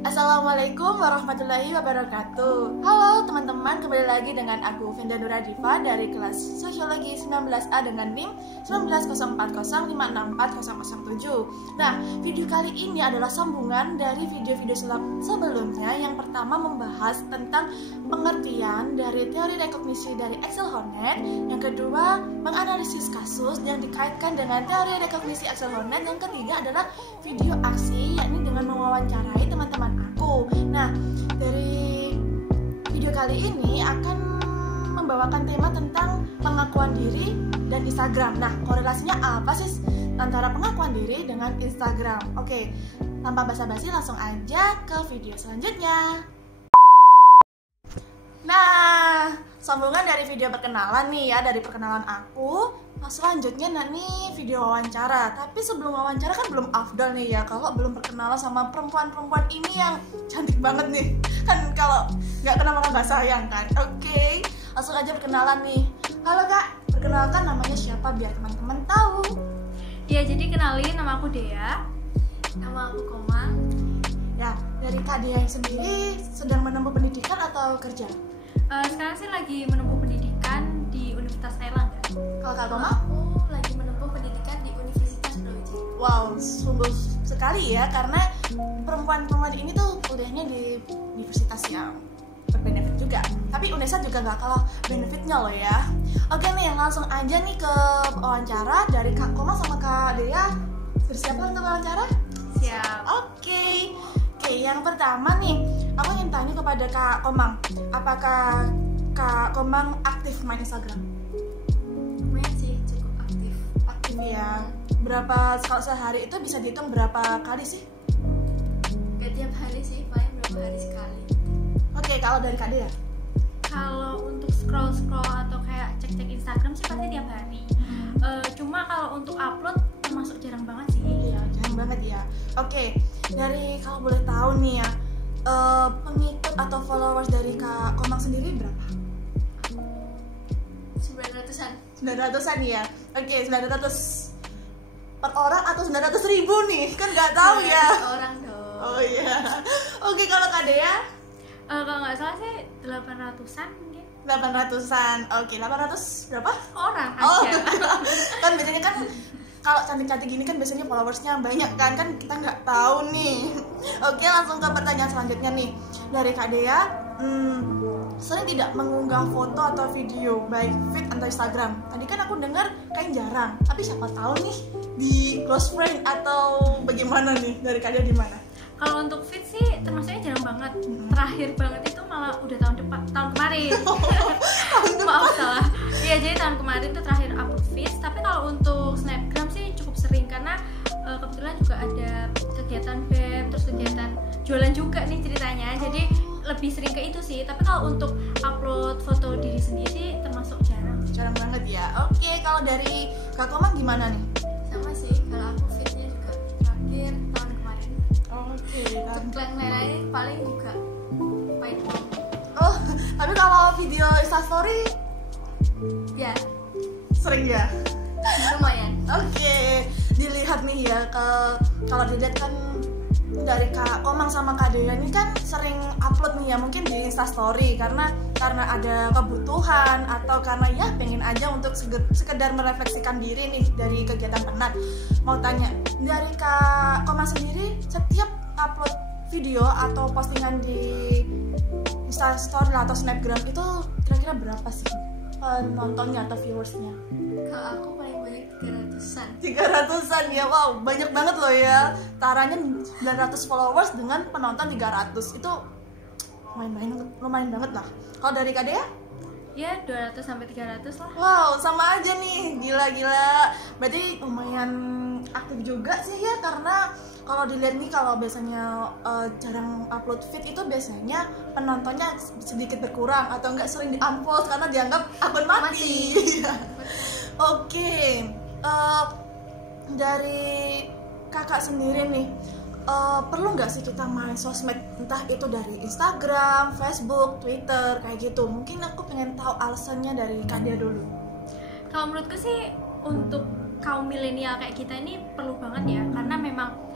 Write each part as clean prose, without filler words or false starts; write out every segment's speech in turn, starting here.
Assalamualaikum warahmatullahi wabarakatuh. Halo teman-teman, kembali lagi dengan aku Venda Nura Diva dari kelas Sosiologi 19A dengan NIM 19040564007. Nah, video kali ini adalah sambungan dari video-video sebelumnya. Yang pertama membahas tentang pengertian dari teori rekognisi dari Axel Honneth. Yang kedua, menganalisis kasus yang dikaitkan dengan teori rekognisi Axel Honneth. Yang ketiga adalah video aksi, yakni dengan mewawancarai teman-teman aku. Nah, dari video kali ini akan membawakan tema tentang pengakuan diri dan Instagram. Nah, korelasinya apa sih antara pengakuan diri dengan Instagram? Oke, tanpa basa-basi langsung aja ke video selanjutnya. Nah, sambungan dari video perkenalan nih ya, dari perkenalan aku. Nah, selanjutnya nih video wawancara. Tapi sebelum wawancara kan belum afdal nih ya, kalau belum perkenalan sama perempuan-perempuan ini yang cantik banget nih. Kan kalau nggak kenal maka nggak sayang kan. Oke, langsung aja perkenalan nih. Halo Kak, perkenalkan namanya siapa biar teman-teman tahu. Ya, jadi kenalin, nama aku Dea. Nama aku Komang. Ya, dari Kak Dea sendiri sedang menempuh pendidikan atau kerja? Sekarang sih lagi menempuh pendidikan di Universitas Airlangga. Kalau Kak Komang? Aku lagi menempuh pendidikan di Universitas Brawijaya. Wow, sungguh sekali ya, karena perempuan-perempuan ini tuh kuliahnya di universitas yang berbenefit juga. Tapi UNESA juga nggak kalah benefitnya loh ya. Oke nih, langsung aja nih ke wawancara dari Kak Komang sama Kak Dea. Bersiap untuk wawancara? Siap. Oke, yang pertama nih, aku ingin tanya kepada Kak Komang, apakah Kak Komang aktif main Instagram? Lumayan sih, cukup aktif. Aktif ya. Berapa, kalau sehari itu bisa dihitung berapa kali sih? Gak tiap hari sih, paling berapa hari sekali. Oke, kalau dari Kak Dea? Kalau untuk scroll atau kayak cek-cek Instagram sih pasti tiap hari. Cuma kalau untuk upload termasuk jarang banget sih. Iya, jarang banget ya. Oke, dari kalau boleh tahu nih ya, pengikut atau followers dari Kak Komang sendiri berapa? 900-an. 900-an ya. Oke, 900 per orang atau 900.000 nih? Kan nggak tahu ya. Orang dong. Oh iya. Oke, kalau Kak Dea? Kalau nggak salah sih 800-an mungkin. 800-an. Oke, 800 berapa? Orang Oh, aja. kan biasanya kan kalau cantik-cantik gini kan biasanya followersnya banyak kan kita nggak tahu nih. Oke, langsung ke pertanyaan selanjutnya nih dari Kak Dea. Sering tidak mengunggah foto atau video baik feed atau Instagram. Tadi kan aku dengar kayak jarang, tapi siapa tahu nih di close friend atau bagaimana nih dari Kak Dea di mana? Kalau untuk feed sih termasuknya jarang banget. Terakhir banget itu malah udah tahun kemarin. Maaf salah. Iya, jadi tahun kemarin tuh terakhir upload feed. Tapi kalau untuk snapgram sih cukup sering karena kebetulan juga ada kegiatan web, terus kegiatan jualan juga nih ceritanya. Jadi lebih sering ke itu sih. Tapi kalau untuk upload foto diri sendiri sih termasuk jarang. Jarang banget ya. Oke, kalau dari Kak Komang gimana nih? Sama sih, kalau aku fitnya juga terakhir tahun kemarin. Oke, Untuk yang lain paling juga main phone. oh, tapi kalau video Instastory Ya, sering ya? lumayan. Oke, dilihat nih ya, kalau dilihat kan dari Kak Komang sama Kak Dea ini kan sering upload nih ya, mungkin di Instastory karena ada kebutuhan atau karena ya pengen aja untuk sekedar merefleksikan diri nih dari kegiatan penat. Mau tanya, dari Kak Komang sendiri setiap upload video atau postingan di Instastory atau Snapgram itu kira-kira berapa sih penontonnya atau viewersnya? Kalau aku paling banyak 300-an. 300-an ya, wow, banyak banget loh ya. Taranya 900 followers dengan penonton 300. Itu lumayan banget lah. Kalau dari Kak Dea? Ya 200 sampai 300 lah. Wow, sama aja nih, gila-gila. Berarti lumayan aktif juga sih ya, karena kalau dilihat nih, kalau biasanya jarang upload feed itu biasanya penontonnya sedikit berkurang atau enggak sering di-unfollow karena dianggap akun mati. Oke, dari kakak sendiri nih, perlu nggak sih kita main sosmed, entah itu dari Instagram, Facebook, Twitter, kayak gitu? Mungkin aku pengen tahu alasannya dari Kak Dea dulu. Kalau menurutku sih untuk kaum milenial kayak kita ini perlu banget ya, karena memang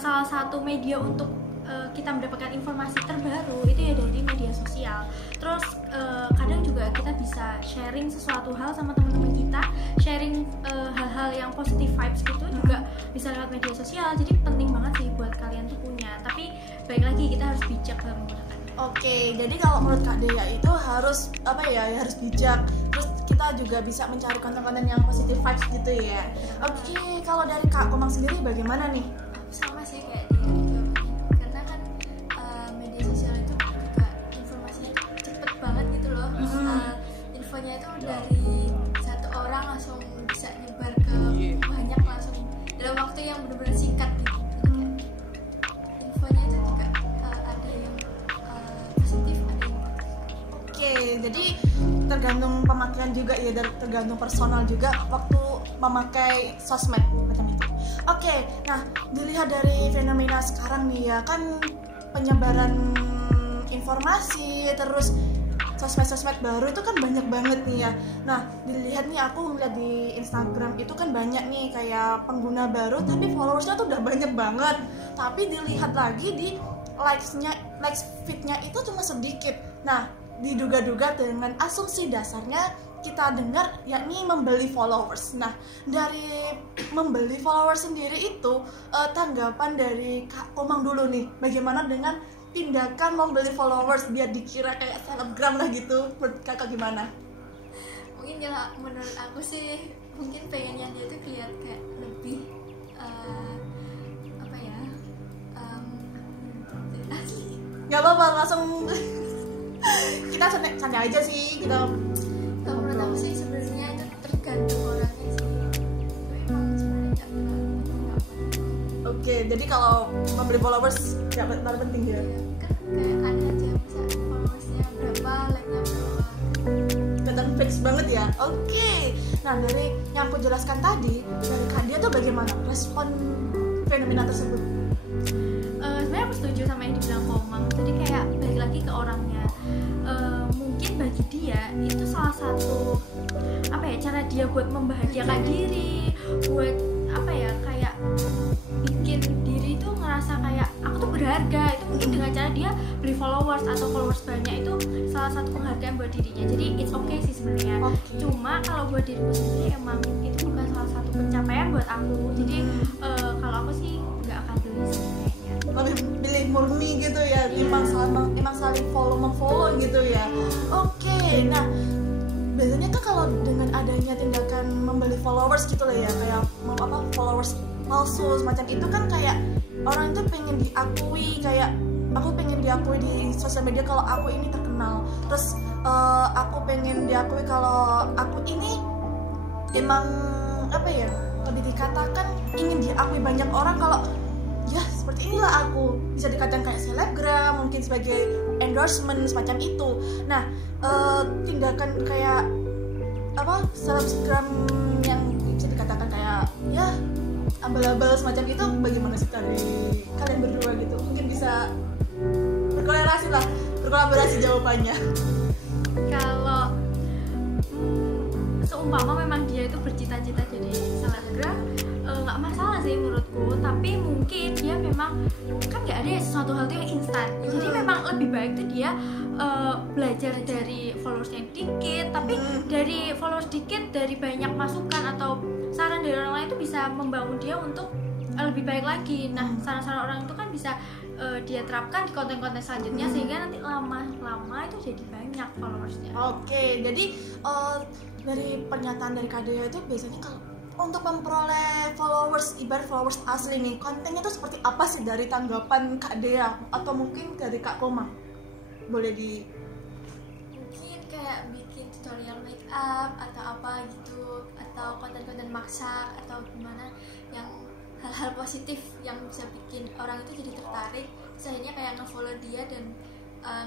salah satu media untuk kita mendapatkan informasi terbaru itu ya dari media sosial. Terus kadang juga kita bisa sharing sesuatu hal sama teman-teman kita, sharing hal-hal yang positive vibes gitu juga bisa lewat media sosial. Jadi penting banget sih buat kalian tuh punya. Tapi baik lagi kita harus bijak dalam menggunakannya. Oke, jadi kalau menurut Kak Dea itu harus apa ya, harus bijak. Terus kita juga bisa mencari konten-konten yang positive vibes gitu ya. Oke, kalau dari Kak Komang sendiri bagaimana nih? Sama sih kayak dia gitu. Karena kan media sosial itu juga informasinya tuh cepet banget gitu loh. Infonya itu dari satu orang langsung bisa nyebar ke banyak langsung dalam waktu yang benar-benar singkat gitu. Jadi kayak infonya itu juga ada yang positif, ada yang Oke, jadi tergantung pemakaian juga ya, tergantung personal juga waktu memakai sosmed macam itu. Oke, nah dilihat dari fenomena sekarang nih ya, kan penyebaran informasi terus sosmed-sosmed baru itu kan banyak banget nih ya. Nah dilihat nih, aku ngeliat di Instagram itu kan banyak nih kayak pengguna baru tapi followersnya tuh udah banyak banget. Tapi dilihat lagi di likes feednya itu cuma sedikit. Nah diduga-duga dengan asumsi dasarnya kita dengar yakni membeli followers. Nah dari membeli followers sendiri itu tanggapan dari Kak Komang dulu nih, bagaimana dengan tindakan membeli followers biar dikira kayak selebgram lah gitu, menurut kakak gimana? mungkin kalau menurut aku sih mungkin pengennya dia tuh kelihatan kayak lebih apa ya, Gak apa-apa, langsung kita santai aja sih kita. kalau menurut aku sih sebenarnya itu tergantung orangnya sih. Tapi emang sebenarnya nggak apa-apa. Oke, jadi kalau membeli followers gak terlalu penting ya? Kan kayak ada aja bisa followersnya berapa, like-nya berapa. Kelihatan fix banget ya. Oke, nah dari yang aku jelaskan tadi, dari Kak Dia tuh bagaimana respon fenomena tersebut? Sebenarnya aku setuju sama yang dibilang Komang. Jadi kayak balik lagi ke orangnya. Mungkin bagi dia itu salah satu apa ya, cara dia buat membahagiakan diri, buat apa ya, kayak bikin diri itu ngerasa kayak aku tuh berharga. Itu mungkin dengan cara dia beli followers atau followers banyak, itu salah satu penghargaan buat dirinya. Jadi it's okay sih sebenarnya. Cuma kalau buat diriku sendiri emang itu bukan salah satu pencapaian buat aku. Jadi kalau aku sih nggak akan beli sih kayaknya. Lebih pilih murni gitu ya, emang saling memfollow gitu ya. Oke, nah biasanya kan kalau dengan adanya tindakan membeli followers gitu lah ya, kayak followers palsu semacam itu kan kayak orang itu pengen diakui, kayak aku pengen diakui di sosial media kalau aku ini terkenal, terus aku pengen diakui kalau aku ini emang apa ya, lebih dikatakan ingin diakui banyak orang kalau ya seperti inilah aku, bisa dikatakan kayak selebgram, mungkin sebagai endorsement semacam itu. Nah tindakan kayak apa selebgram yang bisa dikatakan kayak ya abal-abal semacam itu bagaimana sih dari kalian berdua gitu? Mungkin bisa berkolaborasi jawabannya. Kalau seumpama memang dia itu bercita-cita jadi selebgram, nggak masalah sih menurutku. Tapi mungkin dia memang kan nggak ada sesuatu hal itu yang instan. Jadi memang lebih baik tuh dia belajar dari followers yang dikit, tapi dari followers dikit, dari banyak masukan atau saran dari orang lain itu bisa membangun dia untuk lebih baik lagi. Nah saran-saran orang itu kan bisa dia terapkan di konten-konten selanjutnya, sehingga nanti lama-lama itu jadi banyak followersnya. Oke, jadi dari pernyataan dari Kak Dea itu biasanya kalau untuk memperoleh followers, ibarat followers asli nih, kontennya itu seperti apa sih dari tanggapan Kak Dea atau mungkin dari Kak Komang? Boleh Mungkin kayak bikin tutorial make up atau apa gitu, atau konten-konten masak atau gimana yang hal-hal positif yang bisa bikin orang itu jadi tertarik, akhirnya kayak nge-follow dia dan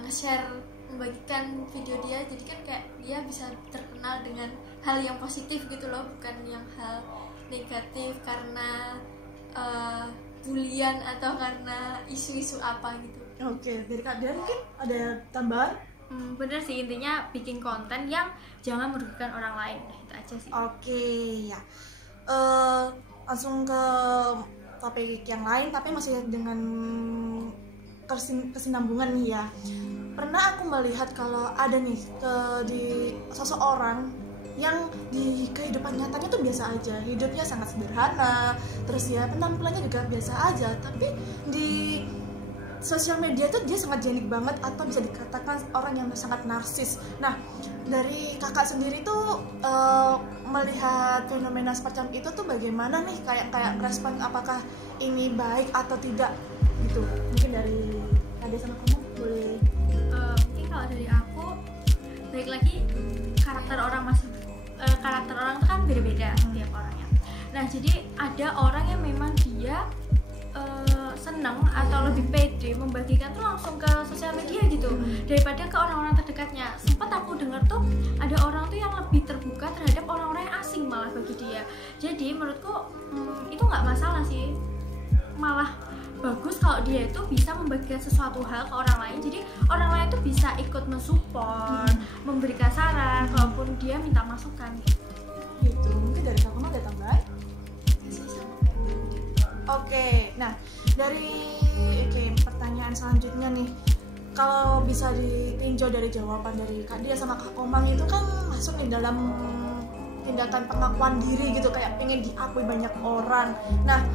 nge-share, membagikan video dia. Jadi kan kayak dia bisa terkenal dengan hal yang positif gitu loh, bukan yang hal negatif karena bulian atau karena isu-isu apa gitu. Oke, dari Kak Dea mungkin ada tambahan? Bener sih, intinya bikin konten yang jangan merugikan orang lain. Nah, itu aja sih. Oke, ya. Langsung ke topik yang lain, tapi masih dengan kesinambungan nih ya. Pernah aku melihat kalau ada nih di seseorang yang di kehidupan nyatanya tuh biasa aja, hidupnya sangat sederhana, terus ya penampilannya juga biasa aja, tapi di sosial media tuh dia sangat jenik banget, atau bisa dikatakan orang yang sangat narsis. Nah, dari kakak sendiri tuh melihat fenomena seperti itu tuh bagaimana nih, kayak respon apakah ini baik atau tidak gitu? Mungkin dari Ade sama kamu boleh. Mungkin kalau dari aku, baik lagi karakter orang tuh kan beda-beda setiap orangnya. Nah, jadi ada orang yang memang dia seneng atau lebih pede membagikan tuh langsung ke sosial media gitu daripada ke orang-orang terdekatnya. Sempat aku dengar tuh ada orang tuh yang lebih terbuka terhadap orang-orang yang asing malah bagi dia. Jadi menurutku itu nggak masalah sih, malah bagus kalau dia itu bisa membagikan sesuatu hal ke orang lain. Jadi orang lain tuh bisa ikut mensupport, memberikan saran kalaupun dia minta masukan gitu. Mungkin dari kamu ada tambahan? Oke, nah dari pertanyaan selanjutnya nih, kalau bisa ditinjau dari jawaban dari Kak Dia sama Kak Komang itu kan masuk nih dalam tindakan pengakuan diri gitu, kayak pengen diakui banyak orang. Nah,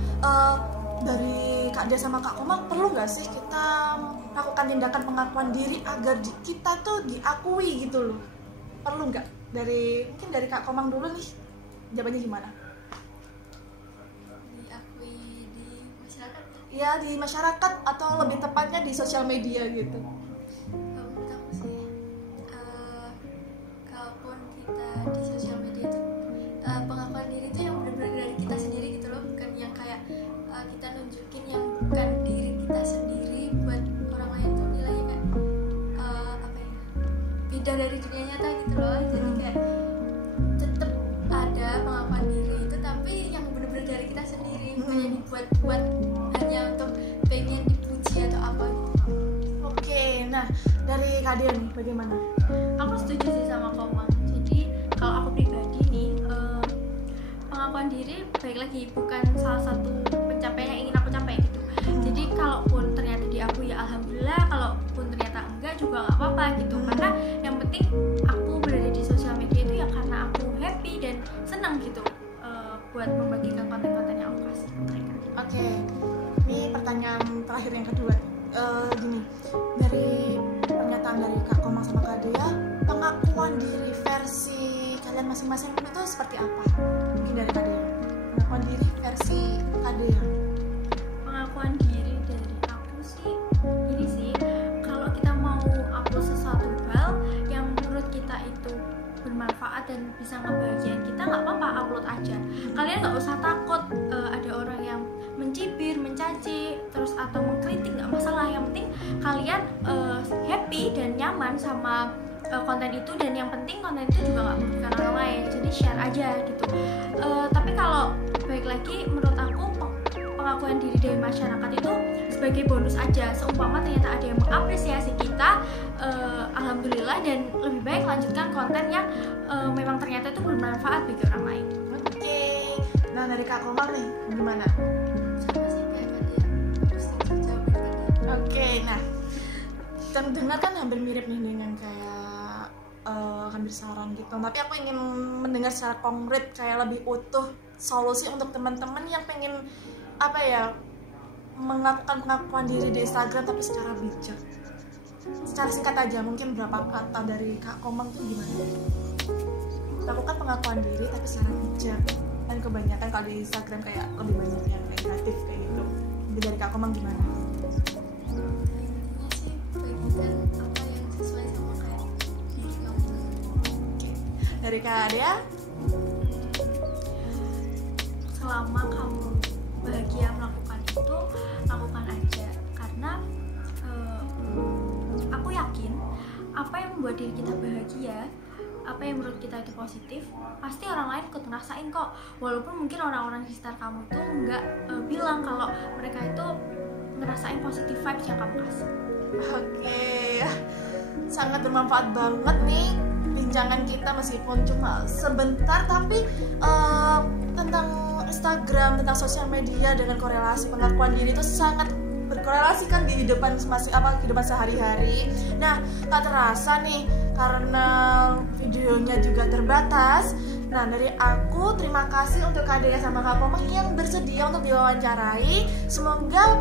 dari Kak Dia sama Kak Komang, perlu nggak sih kita melakukan tindakan pengakuan diri agar kita tuh diakui gitu loh? Perlu nggak? Mungkin dari Kak Komang dulu nih, jawabannya gimana? Ya, di masyarakat atau lebih tepatnya di sosial media gitu. Menurut aku sih, kalaupun kita di sosial media itu pengakuan diri itu yang benar-benar dari kita sendiri gitu loh, bukan yang kayak kita nunjukin yang bukan diri kita sendiri buat orang lain tuh nilainya kayak beda dari dunia nyata gitu loh. Jadi kayak tetap ada pengakuan diri itu, tapi yang benar-benar dari kita sendiri, bukan yang dibuat-buat hanya untuk pengen dipuji atau apa gitu. Oke, nah dari Kak Dia nih bagaimana? Aku setuju sih sama Komang. Jadi kalau aku pribadi nih, pengakuan diri baik lagi bukan salah satu pencapaian yang ingin aku capai gitu. Jadi kalaupun ternyata diakui ya alhamdulillah, kalaupun ternyata enggak juga nggak apa-apa gitu. Karena yang penting aku berada di sosial media itu ya karena aku happy dan senang gitu, buat membagikan konten-konten yang aku kasih ke mereka. Oke, ini pertanyaan terakhir yang kedua. Gini, dari pernyataan dari Kak Komang sama Kak Dia, pengakuan diri versi kalian masing-masing itu seperti apa? Mungkin dari Kak Dia, pengakuan diri versi Kak Dia. Pengakuan diri dari aku sih ini sih, kalau kita mau upload sesuatu hal yang menurut kita itu bermanfaat dan bisa ngebahagiain kita, nggak apa-apa upload aja. Kalian nggak usah takut ada orang yang mencibir, mencaci, terus atau mengkritik, nggak masalah. Yang penting kalian happy dan nyaman sama konten itu, dan yang penting konten itu juga nggak merugikan orang lain, jadi share aja gitu. Tapi kalau baik lagi menurut aku pengakuan diri dari masyarakat itu sebagai bonus aja. Seumpama ternyata ada yang mengapresiasi kita, alhamdulillah, dan lebih baik lanjutkan konten yang memang ternyata itu bermanfaat bagi orang lain. Oke, nah dari Kak Komang nih gimana? Sama sih kayak Kak Dia, setuju jawaban Kak Dia. Oke, nah terdengar kan hampir mirip nih dengan kayak hampir saran gitu. Tapi aku ingin mendengar secara konkret, kayak lebih utuh solusi untuk teman-teman yang pengen melakukan pengakuan diri di Instagram tapi secara bijak. Secara singkat aja, mungkin berapa kata dari Kak Komang tuh gimana? Lakukan pengakuan diri tapi secara bijak. Dan kebanyakan kalau di Instagram kayak lebih banyak yang negatif kayak gitu. Jadi dari Kak Komang gimana? Intinya sih bagikan apa yang sesuai sama kayak diri kamu. Oke. Dari Kak Dia? Selama kamu bahagia melakukan itu, lakukan aja. Karena aku yakin apa yang membuat diri kita bahagia, apa yang menurut kita itu positif, pasti orang lain ikut ngerasain kok. Walaupun mungkin orang-orang di sekitar kamu tuh nggak bilang kalau mereka itu ngerasain positive vibes yang kamu kasih. Oke, sangat bermanfaat banget nih bincangan kita, meskipun cuma sebentar, tapi tentang Instagram, tentang sosial media dengan korelasi pengakuan diri itu sangat berkorelasi kan di kehidupan kehidupan sehari-hari. Nah, tak terasa nih karena videonya juga terbatas. Nah, dari aku terima kasih untuk Kak Dea sama Kak Komeng yang bersedia untuk diwawancarai. Semoga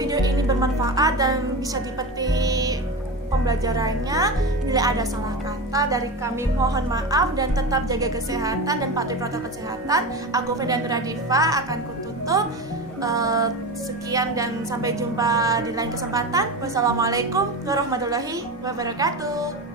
video ini bermanfaat dan bisa dipetik pembelajarannya. Bila ada salah kata dari kami mohon maaf dan tetap jaga kesehatan dan patuhi protokol kesehatan. Aku Vedantura Diva akan kututup. Sekian dan sampai jumpa di lain kesempatan. Wassalamualaikum warahmatullahi wabarakatuh.